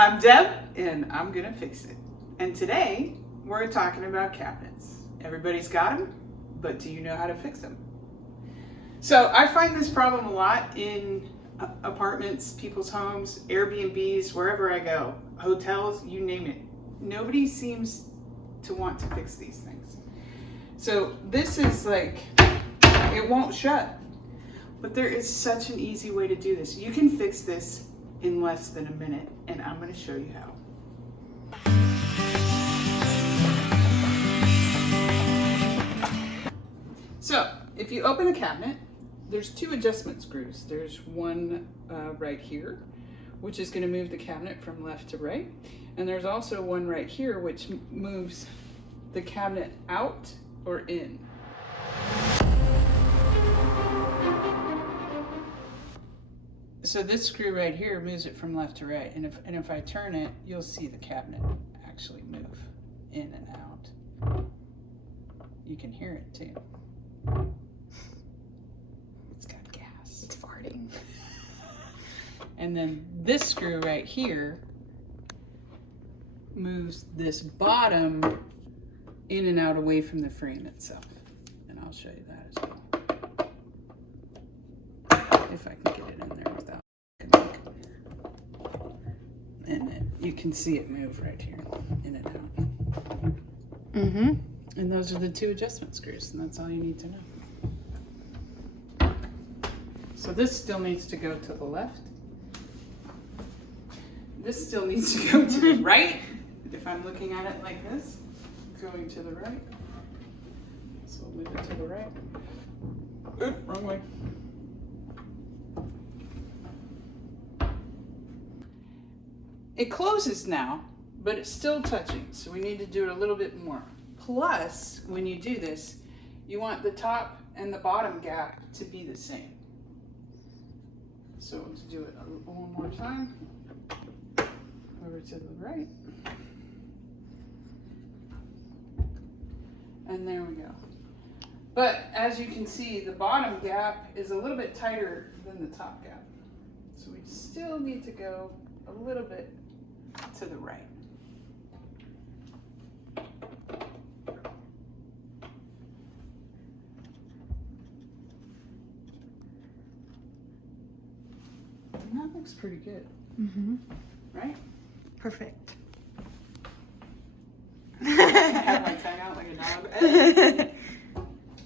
I'm Deb, and I'm gonna fix it. And today, we're talking about cabinets. Everybody's got them, but do you know how to fix them? So I find this problem a lot in apartments, people's homes, Airbnbs, wherever I go, hotels, you name it. Nobody seems to want to fix these things. So this is like, it won't shut. But there is such an easy way to do this. You can fix this in less than a minute, and I'm going to show you how. So, if you open the cabinet, there's two adjustment screws. There's one right here, which is going to move the cabinet from left to right. And there's also one right here, which moves the cabinet out or in. So this screw right here moves it from left to right, and if I turn it, you'll see the cabinet actually move in and out. You can hear it too. It's got gas. It's farting. And then this screw right here moves this bottom in and out away from the frame itself. And I'll show you that as well. If I can get it in there without. And you can see it move right here, in and out. Mm-hmm. And those are the two adjustment screws, and that's all you need to know. So this still needs to go to the left. This still needs to go to the right. If I'm looking at it like this, going to the right. So we'll move it to the right. Oop, wrong way. It closes now, but it's still touching, so we need to do it a little bit more. Plus, when you do this, you want the top and the bottom gap to be the same. So let's do it one more time. Over to the right. And there we go. But as you can see, the bottom gap is a little bit tighter than the top gap. So we still need to go a little bit to the right. And that looks pretty good. Mm-hmm. Right? Perfect. I have my tongue out like a dog.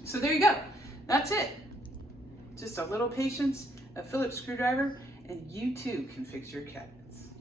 So there you go. That's it. Just a little patience, a Phillips screwdriver, and you too can fix your cabinets.